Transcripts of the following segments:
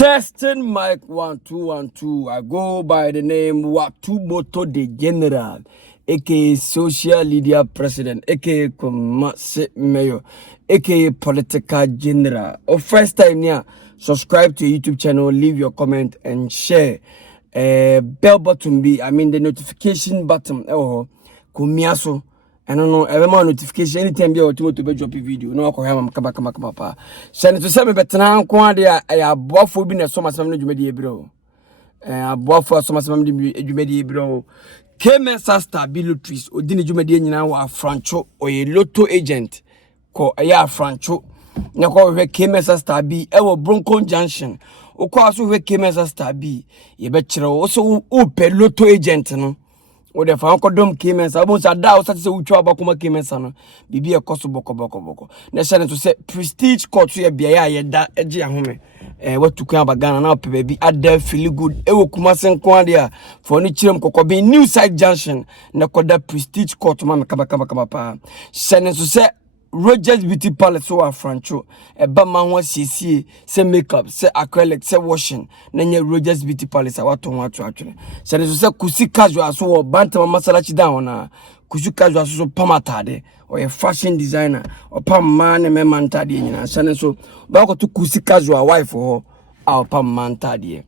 Testing mic 1212. I go by the name Watumoto the General, aka social media president, aka Kumasi Mayor, aka political general. First time here, subscribe to YouTube channel, leave your comment and share. Bell button be, the notification button. Kumiaso. I don't know, every more notification anytime you to drop a video. No, I am kaba. Send to send me better now. I bought for being a so much media bro. I bought for so much media bro. K-Mensa stabilities or didn't you media now a francho or a lotto agent? Call a ya francho. Now call K-Mensa stabi, ever Bronco Junction. Or call so K-Mensa stabi. You betcha also open lotto agent, no. O de fa ankodom K-Mensa abo sa da o sa se utwa abakoma K-Mensa no bibi e koso boko na sha ne to say prestige court so ye bia ya da eje ahome watuku abagana na pe baby ada feel good e wo kuma senko ade a for ni chirem kokobin new side junction na koda prestige court ma me kaba pa sha ne so say Rogers Beauty Palace so afrancho eba ma ho siesie se makeup se acrylic se washing na nye Rogers Beauty Palace awato atwere se ne so se kusi casual so wo bantama masalachi down na kusi casual so pamatade or a fashion designer or pam man e mema ntade nyina se ne so ba ko to kusi casual wife ho a pam man ntade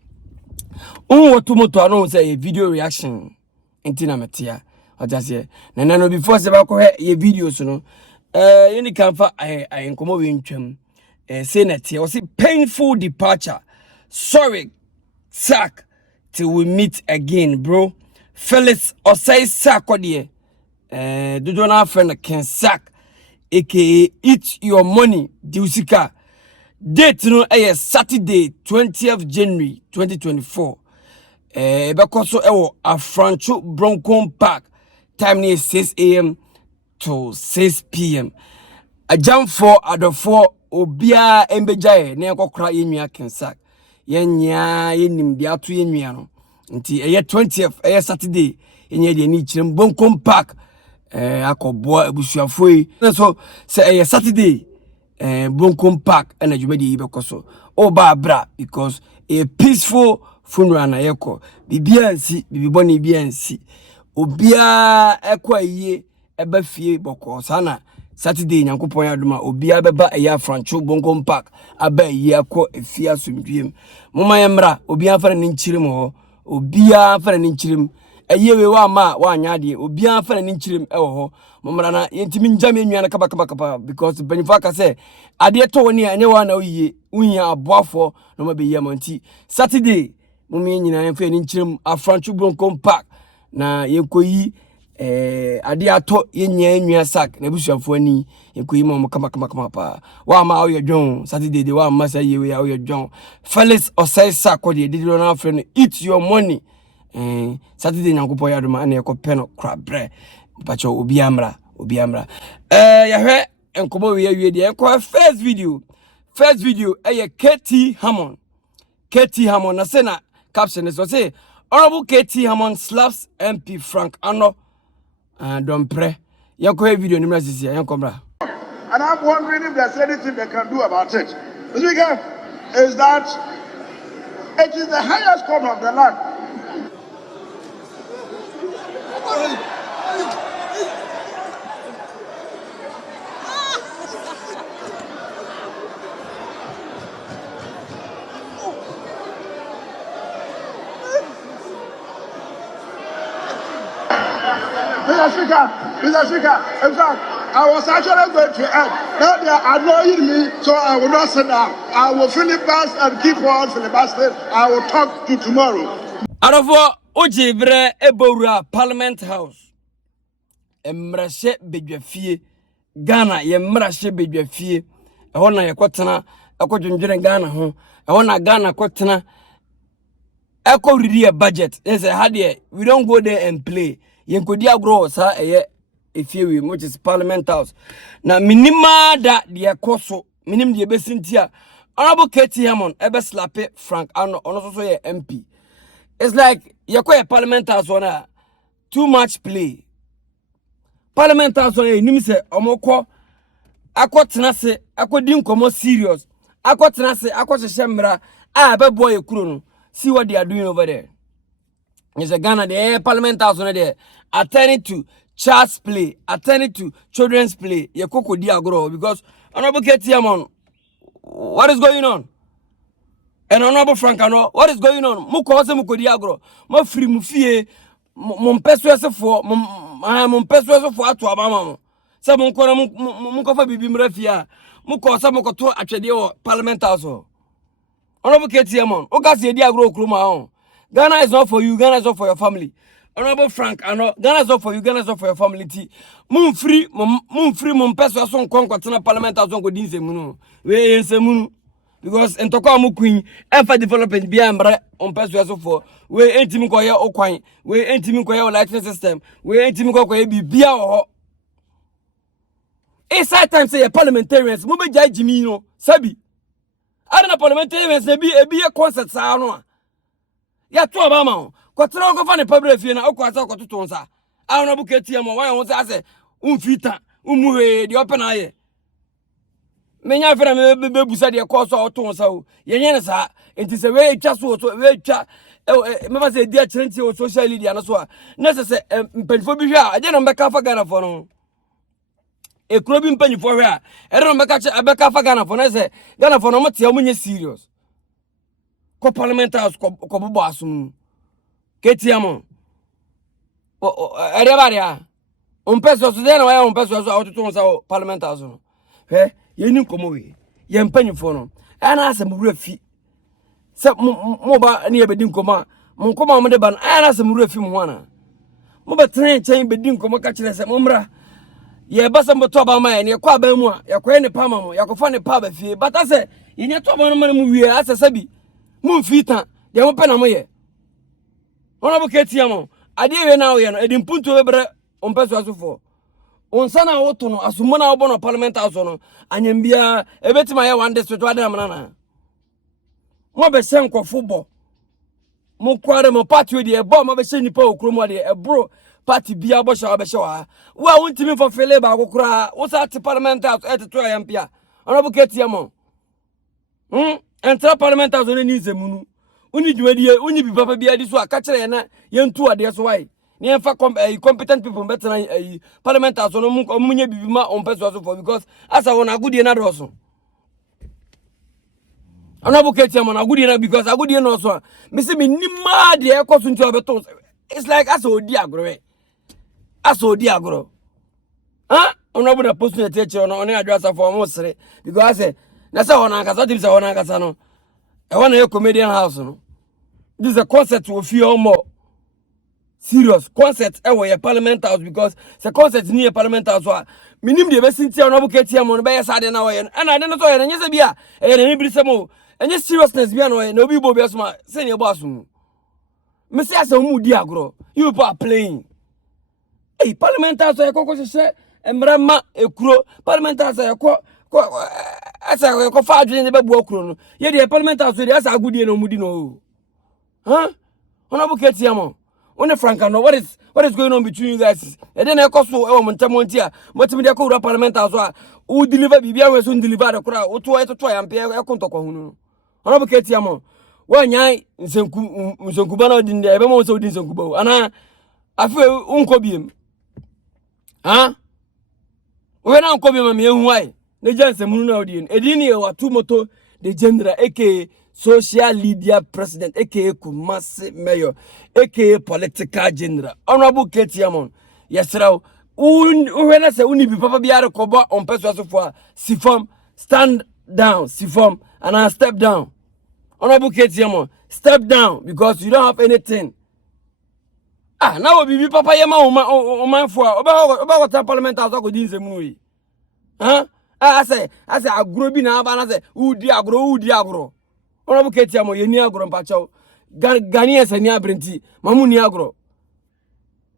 wotu moto ano say video reaction entina metia ajase na no before se ba ko he videos no any canfa I enkomo we ntwam say na tie o say painful departure, sorry sack till we meet again bro. Felix Osai Sakode dodo na friend can sack aka eat your money diusika date no Saturday 20th January 2024 because so Afrancho Bronco Park time near 6 a.m. to 6 p.m. A jump for adofo obia embejae na yakokra yenua kensak yenya yenim dia to yenua no nti 20th Saturday yenye de ni chirem Bonkom Park akobo abusuafo yi so say Saturday Bonkom Park na djumadi yi bekoso o ba bra because a peaceful funeral na yeko bibia ansi bibiboni bia ansi obia ekwa yiye eba fie boko sana Saturday nyankopon aduma obia beba eya Francho Bonkom Park aba yi akọ efie asomdwem moma yemra obia fara ni nchirim ho obia fara ni nchirim eyewe wa ma wa anyade obia fara ni nchirim ewo ho momra na yentimi njam enua na kaba because benifa ka say ade to woni anye wa na oyiye unya aboafo no ma be yamanti Saturday momme nyina yemfa ni nchirim Francho Bonkom Park na yenkoyi ade ato yenya enua sak na busuafo ani enkoyi mo kama pa wa ma oye dwon Saturday de wa ma say yewe ya oye dwon Felix Osai Sakode de na friend eat your money Saturday nyankopon ya doma na ekope no krabre pacho obi amra ya hwe enkomo we de enko first video KT Hammond na say na caption is say Honorable KT Hammond slaps MP Frank Ano don't pray. Yanko video ni mrasisi yanko. And I'm wondering if there's anything they can do about it. The speaker is that it is the highest court of the land. Mr. Speaker, in fact, I was actually going to end. Now they are annoying me, so I will not sit down. I will filibuster and keep on filibustering. I will talk to tomorrow. Arafo ojibre ebowura Parliament House. Emrashe bedwafie Ghana yemrashe bedwafie. Eho na yekotena ekodwendwere Ghana ho. Eho na Ghana kotena riri budget. Yes, we don't go there and play. Yenkodi agro sa efiewe which is Parliament House na minima da de koso minim de besintia Honorable KT Hammond ebe slape Frank Ano ono so ye MP. It's like yakoye Parliament House ona too much play. Parliament House ona nim se omoko akotena se akodi nkomo serious akotena se akohyehyemra Ah, bad boy Kuruno. See what they are doing over there. It's a Ghana, the parliament house on there, attending to child's play, attending to children's play. You cook diagro because Honorable Ketiamon, what is going on? And Honorable Francano, what is going on? Muko muko diagro, mo free mufie, mon peso for mon peso for atu abama. Sa mon kora muko fa bibi mrefia, muko sa muko to atwede parliament house. Honorable Ketiamon, o gas ye diagro kruma on. Ghana is not for you, Ghana is not for your family. Honorable Frank, Ghana is not for you, Ghana is not for your family. Moon free, mon person son conquer parliament as on godin semunu. We in semunu. Because in Tokwa mu queen, ever development be on person for we ain't him go here or coin, we ain't him go here lighting system, we ain't him go here be beer or. It's that time say parliamentarians, move judge me, no, Sabi. I don't know parliamentarians, they be a concert, sa. Ya to abama ko tro ko fa ne pabre fie na okwa sa ko toto nsa a na buka tie mo wan won sa se umfita umuwe de open aye menya fera me bebusa de ko so oto nsa o ye nye ne sa enti se we twa so we twa me fa se dia kirenti o social media na so a na se mpanfo bi hwe a je no mbeka fa Ghana fo no e kuro bi mpanfo hwe a e no mbeka fa Ghana fo na se Ghana fo no mo tie mo nye serious ko parliament house ko bobo asum Ketiamon ere baria on peso so dey na why on peso so otutu nsa parliament house no he ye ni komo we ye mpanyifo no ana asem wura fi se mo ba na ye bedi nkoma mo nkoma mo de ba ana asem wura fi mo ana mo ba tren chen bedi nkoma ka kire se mo mra ye ba se mo to ba ma ye ne kwa ba mu a ye kwa ne pa ma mo ye ko fa ne pa ba fi bata se ye ne to ba no ma mu wie asesabi mo fita de mo pe na mo ye Honorable Ketiamon, ade we na we no edin punto webre on peso asufo. On sana woto no asumona obo no parliament house no anyambia ebetima ye one district wade na na. Mo be sen ko football. Mo kware mo party we de e bo mo be sen nipa okro mo de e bro party bia bo sha be sha wa wontimi for fele ba akokura wo sa ti parliament house e to ayampia. Honorable Ketiamon. Enter parliament house no ni zemunu. Uni dwedi uni bi papa bi adi so aka kire na yentu ade so why ne enfa competent people better na parliament aso no munye bibi ma on person so for because asa won agudie na do so Honorable Ketiamon agudie na because agudie no so me se me nima de e koso nti obeto it's like asa odi agro Honorable the post na teacher no oni adwasa for mo sere because say na say won akasa tim say won akasa no e won a comedian house no. This is a concert will feel more serious concert where parliament house because the concert near parliament house minim de besinti Honorable Ketiamon be yesade na we and I don't know and yes bia e na bi samo and seriousness bia no we na obi bo be asoma say ne boss mu me say asa mu di agro you people are playing hey parliament house e kokko hye emrama ekuro parliament house e ko asa ko fa adwene be bu akuro no ye de parliament house de asa agudie no mudi no Honorable Ketiamon, when Francano, what is going on between you guys? And then I cost so Montamontia, what me the parliament as well. Who deliver Bibia will soon deliver the crowd, or to try and pay a contact. Honorable Ketiamon, one yai in Sankubano didn't ever so in Sankubo, and I feel uncobium. When I'm coming, my own why? The Jansen Munodian, Edinia or two moto, the gender, aka social media president, aka Kumasi mayor, aka political general. Honorable Ketiamon, yes, sir. When I say uni be papa biara koba on person for sifam stand down, sifam and I step down. Honorable Ketiamon, step down because you don't have anything. Now we be papa yama o man for about parliament house go din semunu. I say agro bi na ba na say udi agro. Honorable Ketiamon, you ni agro mpacho. Ghanaians ni abrenti, mamu ni agro.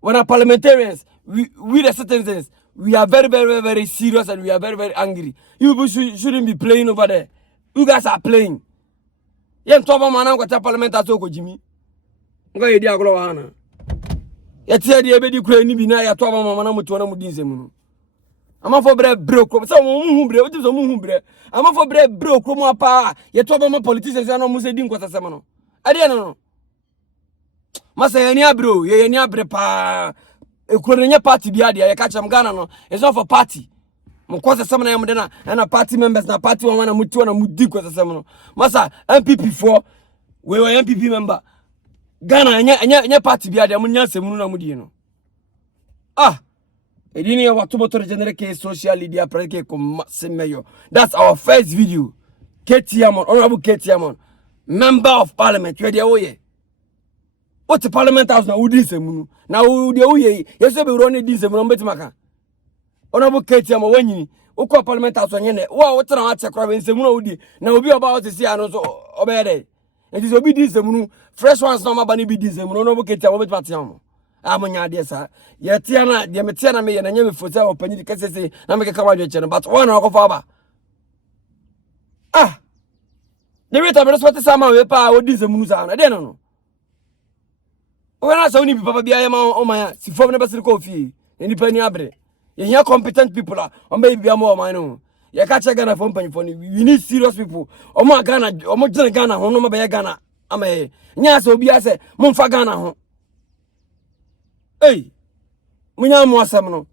When our parliamentarians, we the citizens, we are very, very, very serious and we are very, very angry. You people shouldn't be playing over there. You guys are playing. Yen toba mana ko ta parliament aso ko jimi. Ngo yedi agro wana. Ye tie de ebedi kura ni bi na ya toba mama na mutu na mudinse mu no. ama for bre bro krom say mo hu bre o mo hu bre ama for bre bro krom apa ye to ba ma politicians no mo se di nkosasem no ade no masa ye ni abro ye ni abre pa ekuro nya party bi ade ye ka cham Ghana no it's not for party mo kwasasem na yam de na party members na party one na mutu na mudi kwasasem no masa MPP for we were MPP member Ghana nya party bi ade mo nya semunu na mudi no edini ya watu motor generate social media preke ko masemeyo. That's our first video. KTMon, honorable KTMon, member of parliament. Where they oye? What the parliament house na udi semunu? Na udi oye? Yeso be roni di semunu mbeti maka. Honorable KTMon wenyi uko parliament house nyene. Wa wotra wa chekra be semunu udi. Na obi oba o sisi ano so obede. It is obi di semunu. Fresh ones no mabani bi di semunu. Honorable KTMon mbeti patiamo. Amonya de sa ye tia na de metia na me ye na nya me fosa opanyi de kasese na me keka wadwe che no but one na okofa ba de weta be respect sama we pa odi zemunu sa na de no we na so ni bi papa bia ye ma o man ya si fom ne besere ko fie ni pani abre ye nya competent people o me bia ma o man no ye ka che Ghana fom pani fo ni we need serious people o mo Ghana o mo jere Ghana ho no ma be ye Ghana ama ye nya so bia se mo mfa Ghana ho hey munya mo asem no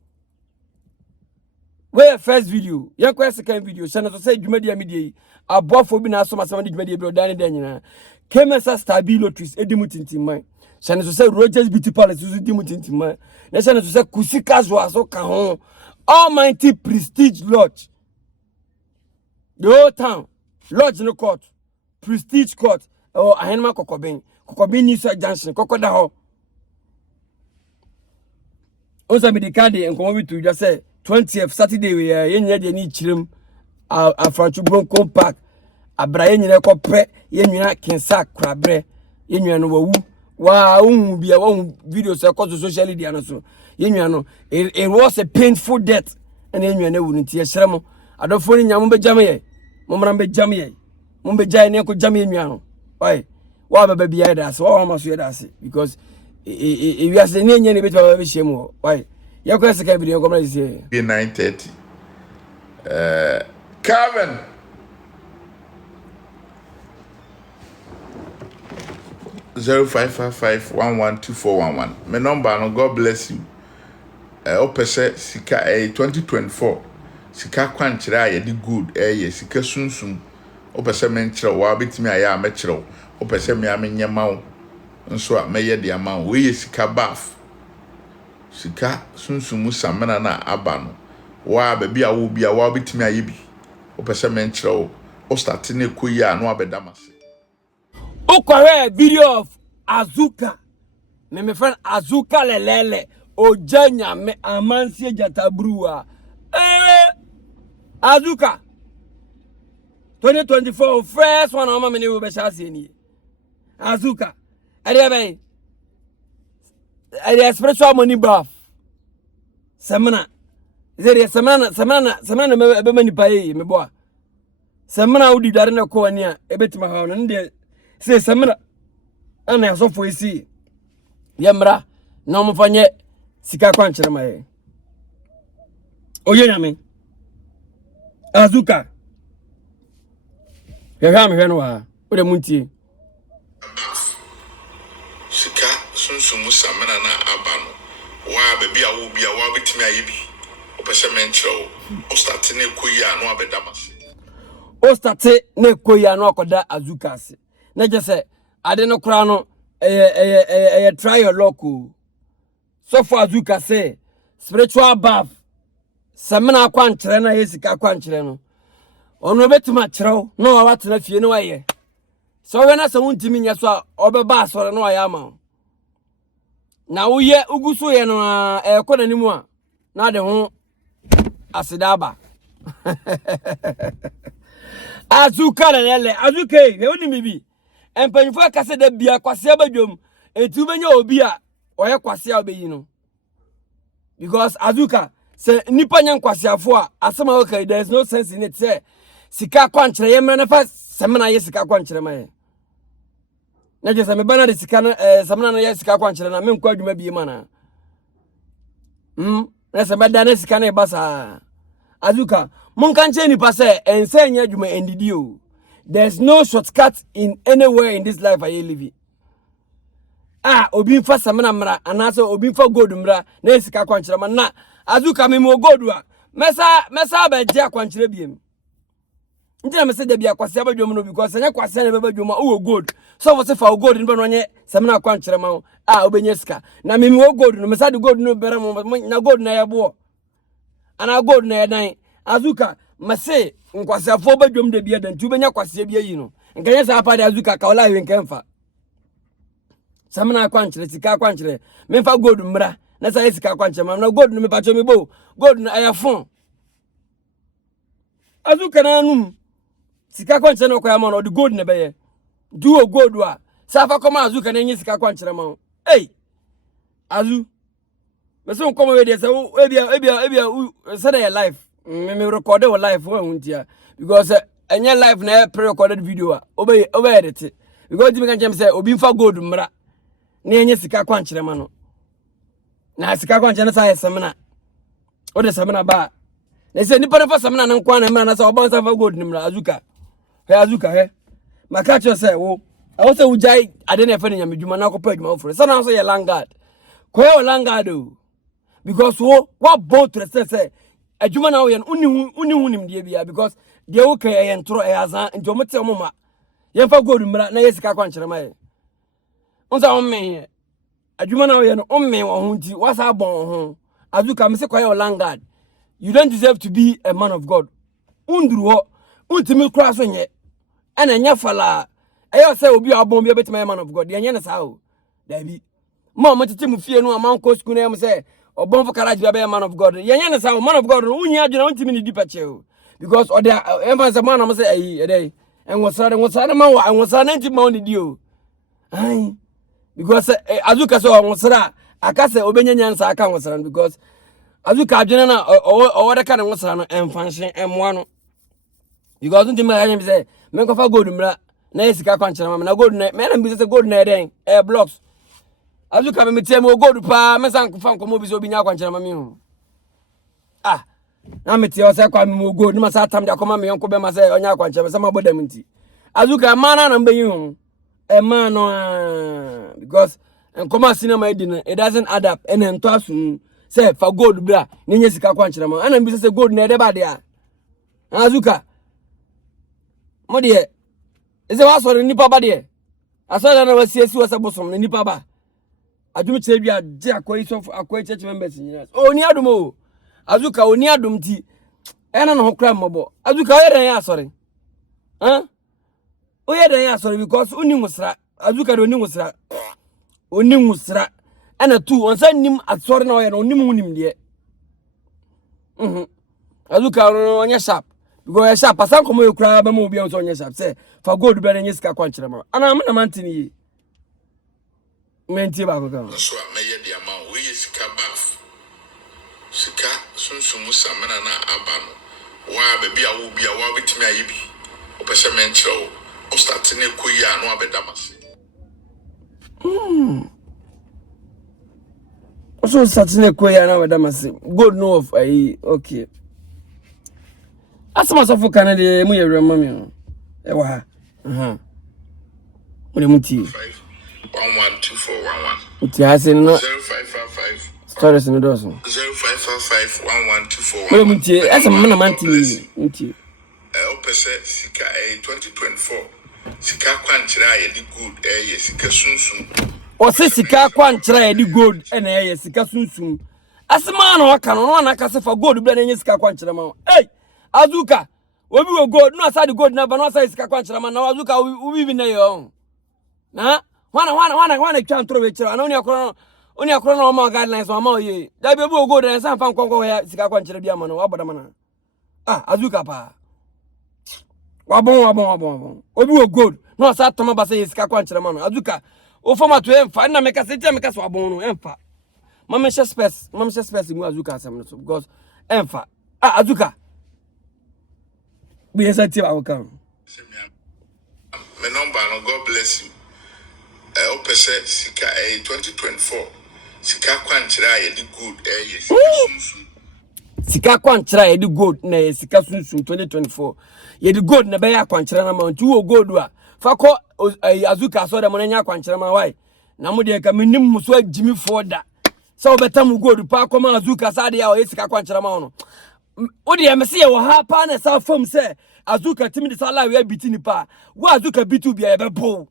we first video yan kwa second video channel to say dwumadi media yi abofo bi na asoma asema dwumadi bi odane de nyina kemesa stabilo twist edimutintimman channel to say Rogers Beauty Palace so edimutintimman na channel to say kusika zo aso ka ho Almighty Prestige Lodge the whole town lodge no court Prestige Court or ahenma kokobin ni so junction kokoda ho Osa medicade and come to just say 20th Saturday we yenye de ni chirim afranchu bronco park abra yenye ko pre yenye kensa krabre yenye no wawu wa hu bia wa hu videos e social media no so yenye no it was a painful death and yenye na wu nti yesremo adofo ni nyamo be jam ye momra be jam ye mom be jai ne ko jam yenye no oi wa baba bia da so wa ma so da se because we are saying any bit of a shame. Why? Your question can be 9:30. Calvin. Zero 555-112411. My number, no, God bless you. Opese sika 2024. Sika kwanchira ye di good ye sika sunsum. Opese menchira wa betimi aya mechira. Opese me amenyema wo. Nso a meye de ama wo ye sika baf sika sunsumu samena na aba no wa baby a wo bia wa betimi aye bi opese menchire wo o start na ekoyi a no abedamase ukore video of Azuka me friend Azuka lelele ojanya me amansie jatabrua Azuka 2024 first one ama me ne wo be shase ni Azuka ade spiritual money bath semana zeri semana be mani paye me boa semana udi dare na ko ani a ebetima ha no nde se semana ana asofo esi yemra na mo fanye sika kwankyere maye oye nyame Azuka ya ha me hwe no ha o de muntie sika sunsumu samena na aba no wa baby a wo bia wa betimi aye bi opese menchire wo o start na ekoyi a no abedamase o start na ekoyi a no akoda Azuka ase na je se ade no kra no try your luck so for Azuka say spiritual bath samena kwankyere na yesika kwankyere no ono betima kyerɛw na wa watena fie no waye so we na se wuntimi nya so obeba asore no aya ma na uye uguso ye no ekona nimu a na de ho asidaba Azuka lele Azuka he woni bibi empanfo akase da bia kwase abadwom etu benya obi a oye kwase obeyi no because Azuka se nipa nya kwase afo a asema okay there is no sense in it say sika kwankyere ye mena fa semena ye sika kwankyere maye na je se me bana de sika na semena na ye sika kwankyere na me nkwa adwuma bie mana na se meda na sika na e basa Azuka, mon kanche ni pase ensenya adwuma endidi o. There's no shortcut in anywhere in this life I live. Obi mfa samana mra anaso obi mfa gold mra na esika kwankyere ma na Azuka me mo gold a mesa ba je akwankyere biem. Ntina me se da bia kwase abadwom no because anya kwase na babadwom o gold. So for say fa gold ni be no nye samana kwankyere ma obenye sika. Na me mo gold no mesa de gold no bere mo na gold na yebo. Ana gold na yedan. Azuka mase nkwase afo badwom da bia da ntu benya kwase bia yi no. Nkanya sa pa de Azuka ka wala hwe nkemfa. Samana kwankyere sika kwankyere memfa gold mra na sa sika kwankyere ma na gold no me pacho me bo gold no ayafon Azuka na anum sika kwankyere no kwa ma no the gold ne beye duo gold wa sa fa koma Azuka na nyi sika kwankyere ma azu me so koma we dey say ebia say your life me record your life we huntia because enya life na pre-recorded video obey edit because me kan jam say obi mfa gold mra na enye sika kwankyere ma no na sika kwankyere na sa semina o de semina ba na se nipa na fa semina na nkwa na mra na sa oban sa fa gold nimra Azuka he maka cho say wo awo se ujai ade na fa na nyamedwuma na akọpa adwuma ofure sa na so ye langard ko ye langard o because what both say adwuma na wo ye uni nim de bia because de wo kai ye ntro e azan nti o mete mo ma ye fa gold mra na ye sika kwankyere ma ye onza omme adwuma na we no omme wo ho nti wasa bon ho Azuka me se kwaye langard you don't deserve to be a man of God unduru ho untimi kura so nye ena nya fala eyo se obi abon bi betima man of God ye nye na sa o dabi mo tete mu fie no amanko school na em se obon fo garage bi man of God ye nye na sa o man of God unyi adwuna untimi ni dipa che o because o de emphasis man am say ayi edey enwosara ma wa enwosara na ntimi ma oni di o ai because Azuka so onwosara akase obenya nyansa aka onwosara because Azuka adwene na o de ka na onwosara no emfanhye emwa no because ntimi ma ya say me ko fa gold mra na esika kwankyere ma na gold na me na bi say gold na eden blocks Azuka me tie me gold pa me san ko fa nkomo bi so obinya kwankyere ma me hu na me tie o say kwa me gold ma sa tam da koma me yonko be ma say onya kwankyere ma ma bodam nti Azuka mana na mbe yi hu man no because nkoma cinema edin it doesn't add up and ento asu say for gold bra na nye sika kwankyere ma ana bi say gold na ede ba de Azuka mo de eze wa sori nipa ba de asori na wasiesi wasa bosom na nipa ba adwum kire bi age akoyi so akoyi church members nyina oni adum o Azuka oni adum ti ena no hokra mmobo Azuka o yeden ya asori o yeden ya asori because oni ngusra Azuka de oni ngusra ena tu onsa nim asori na o yeden oni munim de Azuka onya sharp because sharp pasan komo yekura ba mo bia so onya sharp say for gold be na nyesika kwankyere ma ana me na mantini yi menti ba ko kan so ameye de ama we yesika baf sika sunsumu samana na abano wa baby a wo bia wa betimi ayebi opese menkyerɛ o start na ekoyi anu abedamase so start na ekoyi anu abedamase gold no of okay asama so for Canada mu ye rema mi e wa ha mo muti 112411 muti asen no 0555 stories no do so 0555 1124 mo muti asama na mantini muti opese sika 2024 sika kwankyere a ye di good ye sika sunsun o se sika kwankyere ye di gold na ye sika sunsun asema na waka no na aka se fa gold bla na nye sika kwankyere ma Azuka obi we gold no aside gold na ba no aside sika kwankyere ma na Azuka ubi bi na yo na wana twa ntro we kyere na oni akoro na o ma guidelines o ma oye da be bu gold na san fa nkonko ya sika kwankyere bia ma no waboda ma na Azuka pa wabon obi we gold no aside toma ba say sika kwankyere ma no Azuka o format we emfa na meka se tia meka so wabon no emfa mama she space mu Azuka asem no so because emfa Azuka we yesa tia ba kan my number no God bless you opese sika 2024 sika kwankyere a ye di good ye sika sunsun sika kwanchira ye di gold na sika sunsun 2024 ye di gold na be ya kwanchira na ma ntu wo gold a fa ko azuka so da mo nya kwanchira ma why na mo de ka minim muso agimi for da so betam gold pa ko ma azuka sa de ya o sika kwanchira ma no o de me se ye wo ha pa na sa fam se azuka timi de sala we bitini pa wo azuka bitu bia ye be bo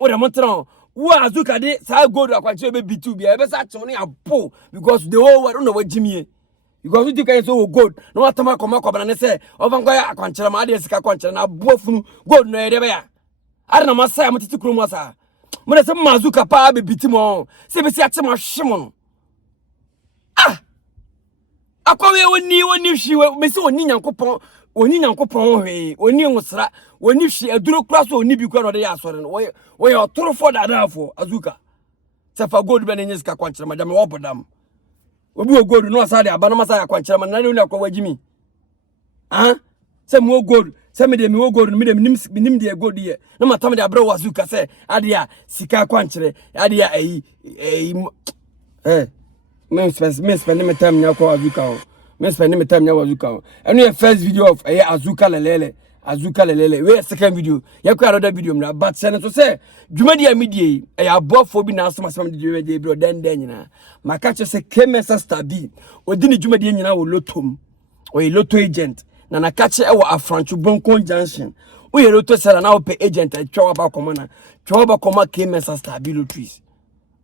o de mo tron wo azuka de sa gold akwanchira be bitu bia ye be sa che no abo because the whole world no wa jimi because you can so gold no matter ma koma na say over ngoya akwanchira ma de sika kwanchira na abofunu gold no ye de be ya are na masa am titi kromo asa mo de se mazuka pa be bitimo se be si ache ma hwemo no ah akwawe oni hwi me se oni nyankopon hwe oni nwusra oni hwi aduro kura so oni bi kura no de ya asore no wo ye otorofo dadafo azuka se fa gold be na nyesika kwanchira ma jame wo bodam obi gold no asade aba no masa ya kwanchira ma na ne oni akwa wagimi ah se mo gold se me de me gold me de nim de gold ye na matam de abra wazuka se ade ya sika kwanchire ade ya me spend me time nya kwa azuka o me spend me time nya wazuka o eno ye first video of azuka lelele we second video ye kwa another video na but se so se dwuma dia medie abofo bi na asoma de bro dan nyina maka che se kemesa stabi odi ni dwuma dia nyina wo lotom o ye lotto agent na nakache e wa afranchu bonkon junction wo ye lotto sala na wo pe agent atwa ba komana twa ba koma kemesa stabi lotteries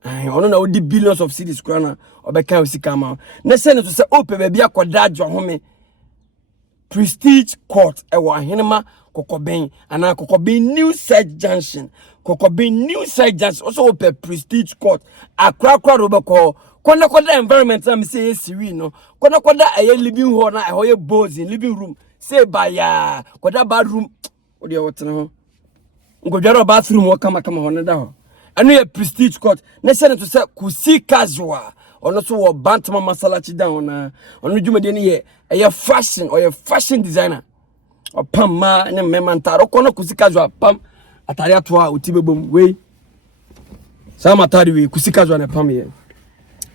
ono na odi billions of cedis krana obeka osika ma na se ne so se ope ba bia koda adwo home prestige court e wa henema kokoben ana kokoben new side junction also ope prestige court akra robeko koda environment am say siri no koda living hall na e bozi living room say baya koda bathroom odi wotene ho ngodwaro bathroom wo kama ho da ho anu ye prestige court na se ne to se kusi casual ono so wo bantama masalachi down na ono dwumade ne ye fashion or ye fashion designer opam ma ne memantaro kono kusi casual pam atari ato a otibebom we sama atari we kusi casual na pam ye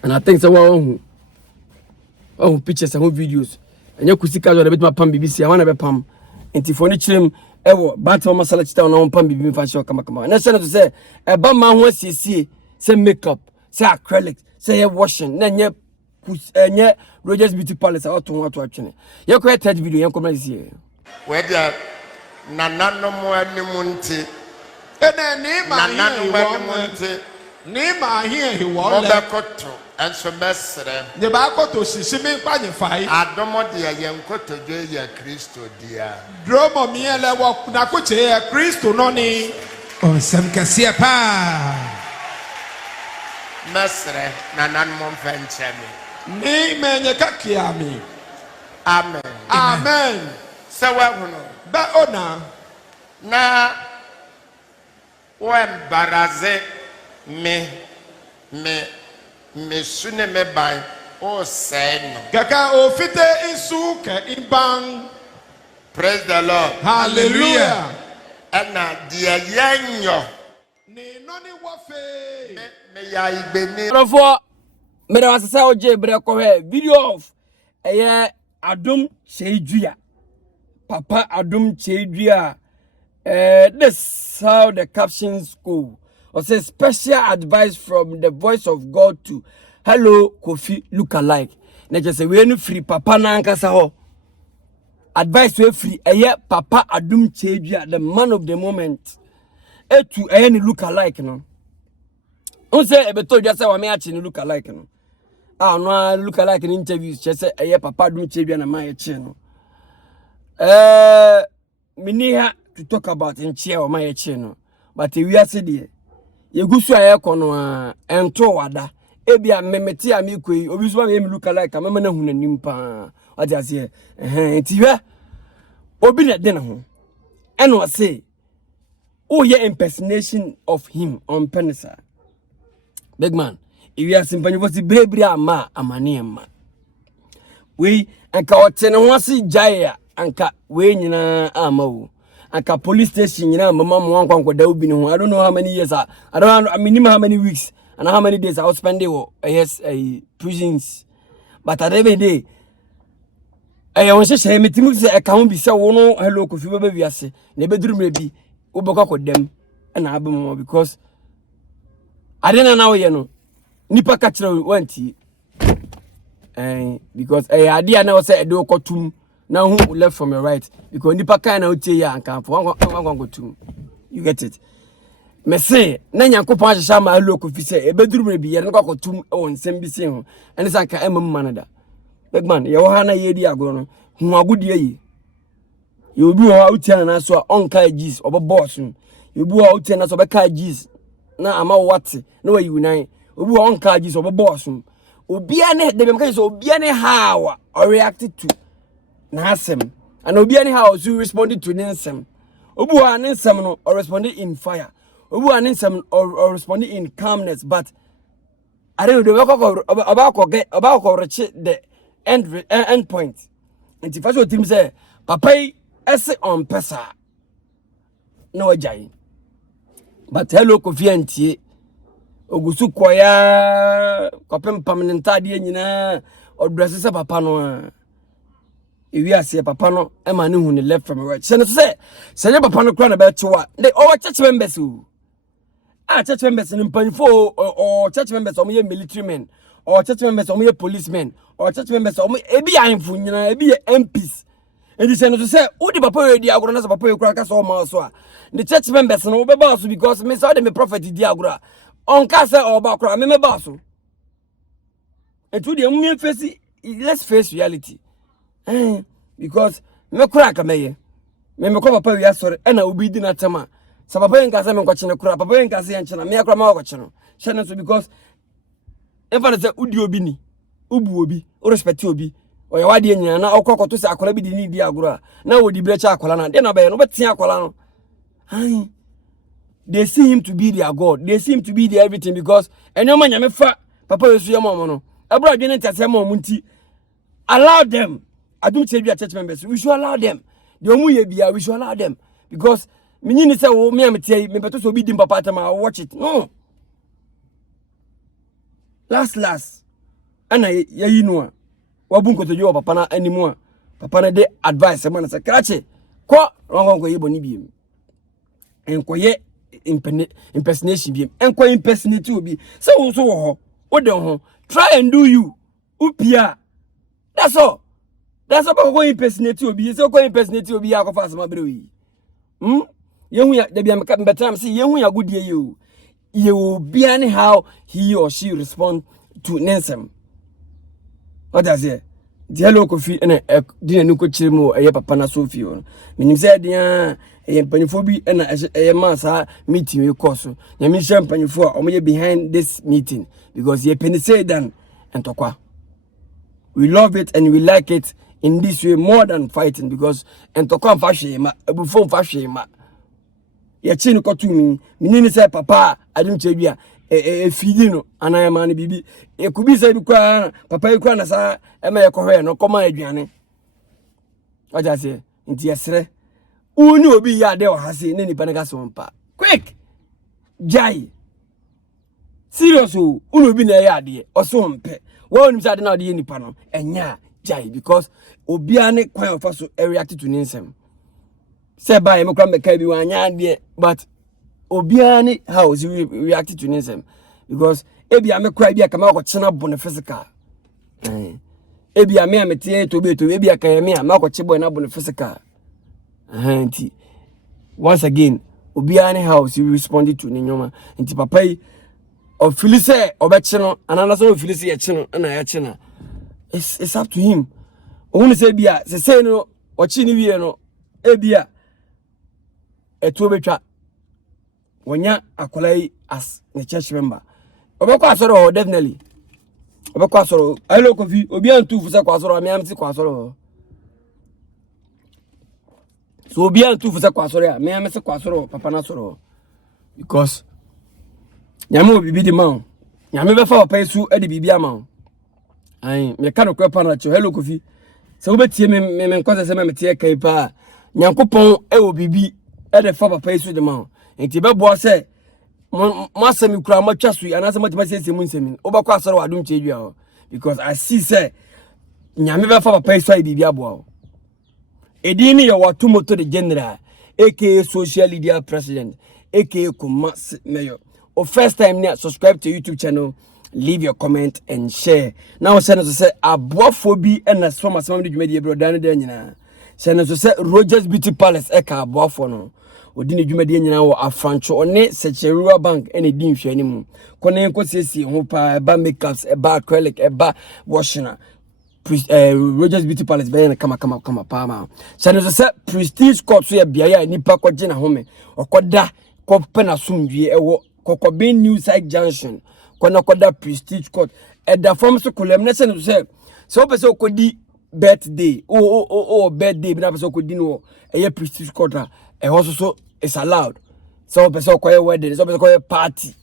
and I think so oh pictures and videos anya kusi casual na betima pam BBC I wanna be pam entifo ne chirem ewo bantama masalachi down na pam bibi fashion kama na se ne to se e ba ma ho asiesie se makeup se acrylic say washing na nye Rogers Beauty Palace to atwene ye ko third video yen come this year we dia nananom animunti ena ni ma nananom animunti ni ma hie he wo le obekoto enso mesre ne ba koto sisimi kwanye fai adomo dia yen koto je ya Kristo dia dromo mi ele wo na ko che ya Kristo no ni onsem kase pa mesre nanan mon fenchemi ni menye kakiami amen sawa huno ba ona na baraze me sune me ban o seno kaka o fite isu ke imban praise the Lord hallelujah ana dia yanyo ni noni wafe me ya igbeni rofo me da wasesa oje bre ko he video of adum cheidua papa adum cheidua this how the captions go or say special advice from the voice of God to hello Kofi look alike na just say we no free papa na ankasa ho advice we free papa adum cheidua the man of the moment to any look alike no on say ebeto just say wa me achi ni look alike no no look alike in interviews just say papa adum cheidua na ma achi no miniha to talk about in chair or my achi but we are said yegusu ayekono ento wada ebia memeti amikoi obi so me look alike amema na hunanim pa what you say tiwe obi na de na ho eno say oh yeah impersonation of him on penisa big man if you are simpanyo for si brebre ama amane ma we anka otene ho ase jaya anka we nyina ama wo anka police station nyina mama mo ankwanko da obi ne ho I don't know how many years I mean how many weeks and how many days I was spending yes prisons but at every day I want to say, meeting with a count be so no hello coffee baby. I say, never dream maybe, Ubaka them and I more because I didn't know, you know, Nipa catcher went because I idea now say a do cotum now who left from your right because Nipa kind of tell ya and come for one go to you get it. Me say, Nanya Copa Shama look if you say a bedroom maybe and go to own same be seen and it's like a manada. Big man, Johanna Yedi Agono, who are good ye. You do out ten and I saw on Kaijis or boss. You do out ten as of a Kaijis. Now I'm out what no way you nine. You do on Kaijis or boss. Obiane, the because Obiane how or reacted to Nasem and Obiane how you responded to Ninsem. Obu Ninsem or responded in fire. Obu Ninsem or responded in calmness, but I don't know about the end point. And if I show him say, Papa, essay on Pesa. No jay. But hello, Kofi and Ogusu Koya, Copem Permanentadi, or dresses a papano. If we are see a papano, a man who left from right. Senator say, Senator Papano crown about to what? They all church members who. Church members in Panfo or church members or mere military men. Or church members or mere policemen, or church members or ABI MPs. And the senator said, "Who the papa diagram as a papa crackers or Maswa? The church members no boss because Miss Adam prophet diagram on Casa or Bakra, me basso. And to the only face, let's face reality. Because me crack a mayor. Me call papa, yes, sorry, and I will be dinner tama. Some papa and Casa watching a crap, papa and Casa and China, me a grandma watching. Shannon because. If I say Udi Obini, Ubu Obi, or respect Obi, or your idea, now I'll call to say, I could be the need Diagura. Now would the Brecha Colana, then I bear no but Tia Colano. They see him to be their God, they seem to be their everything because, and no man, I'm a fat, Papa is your mom. I brought in at Samo Munti. Allow them. I don't say we are church members, we should allow them. The only way we should allow them because Minini say, oh, me, I'm tell you, but also be dim papa, I'll watch it. No. Last ana you know wabunko to you papa na anymore papa na de advice man say krache ko rongo ko yebo ni biem enkoye impersonation biem enkoye impersonate obi say wo so wo ho wo de ho try and do you upia that's all papa ko impersonate obi say ko impersonate obi akofa asema brewi yehu ya de bia meka betam say yehu ya godie ye you will be any how he or she respond to Nensem. What does it? The hello coffee and a dinner no coach a papa na Sophie. When you said, yeah, a peniphobi and a massa meeting you course. You mean champagne for or me behind this meeting because ye penny say done and talk. We love it and we like it in this way more than fighting because and talk fashion, before fashion. Ye chin ko to me nini say papa adum chebia feeding no anaya man bibi e kubi say bi kwa papa e kwa na sa e ma ye kohwe no koma aduane aja say nti yesre uni obi ya de o hase ne nipa na ga so mpa quick jai serious o uni obi na ya de o so mpe wo uni say de na de nipa no enya jai because obi ane kwan of so react to ninsem say by me kram be bi wanya de but obiani how is reacted to nisem because ebia me cry bia kama ko chena bone physical ebia me amete to be to ebia kan me ma ko chebo na bone physical nti once again obiani how is responded to nyoma nti papa yi o feel say obeche no anana so feel say ye che no na ya che na it's up to him ohun say bia say no o chi ni wie no ebia etu betwa wonya akolai as the church member obekwa asoro definitely obekwa asoro hello coffee obi antu fusa kwa asoro me amti kwa asoro so obi antu fusa kwa asoro ya me amti kwa asoro papa na asoro because nyame obibi di ma nyame be fa papa esu e di bibi ama ai me ka no kwa pa na cho hello coffee so obetie me nkwase se me tie kai pa nyankopon e obibi e de fa papa esu di ma nti be bo se masemi kura matwa su anase matima sese mu nsemi obakwa asoro wadum chedua because I see say nyame be fa papa iso ai bibia boa edin ye watu moto de general aka social media president aka Kumasi Mayor. Or first time near subscribe to YouTube channel, leave your comment and share. Now send us to say aboafo and as from as the media bro dan de nyina. Send us to say Rogers Beauty Palace eka aboafo no. Odini dwumade nyina wo afrancho one Secheruwa Bank ene di nhwani mu. Kone nko siesie ho pa ba makeups ba acrylic ba washing Rogers Beauty Palace be na kama pa. Send us to say Prestige Court so ya bia nipa ko gina home. Okoda ko pena sumdwie ewo Kokobin New Side Junction, Konakoda Prestige Court, at the form of columnation to say, so person could be birthday, birthday, but person could know a Prestige Court, and also so is allowed. So person call wedding, so person call party.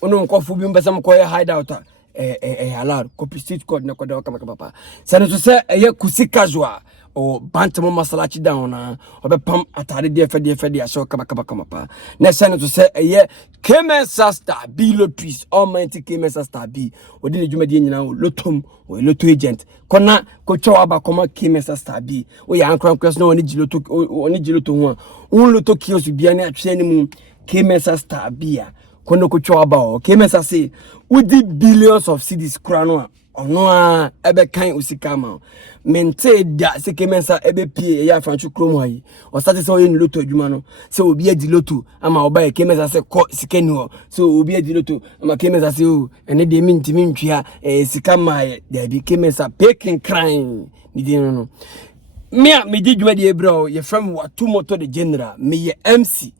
Uno kofubi person call hideout, allowed. Ko Prestige Court, no koda kama papa. Send to say a kusi casual. O bantamo masalachi down na obe pam atade de fede aso kama pa na send to say ye Kemensa Star B lotteries almighty Kemensa Star B odi ne dwumade nyina lotom o lotto agent kona ko twa ba koma Kemensa Star B o ya ankran kwes no oni giloto ho un lotto kiosk bia ne atwe ne mu Kemensa Star B a kona ko twa ba o Kemensa say udi billions of cedis krano ono a ebe kan usika ma mente da se Kemensa ebe pie ya franchu krom hayi o start se o yen lotto adwuma no se obi adi lotto ama oba Kemensa se ko sikani ho so obi adi lotto ama Kemensa se o ene de mintimi ntwia sika ma da bi Kemensa peking crime ni de no me di dwuma de bro ye from watu moto de general me ye MC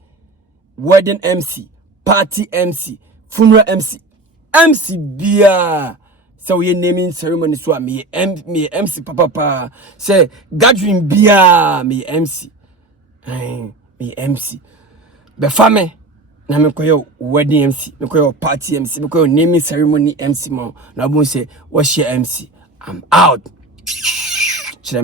wedding MC party MC funeral MC bia. So we naming ceremony so me MC papa say gathering bia me MC me MC be fame na me koyo wedding MC me koyo party MC me koyo naming ceremony MC mo na bon say what share MC I'm out. Chile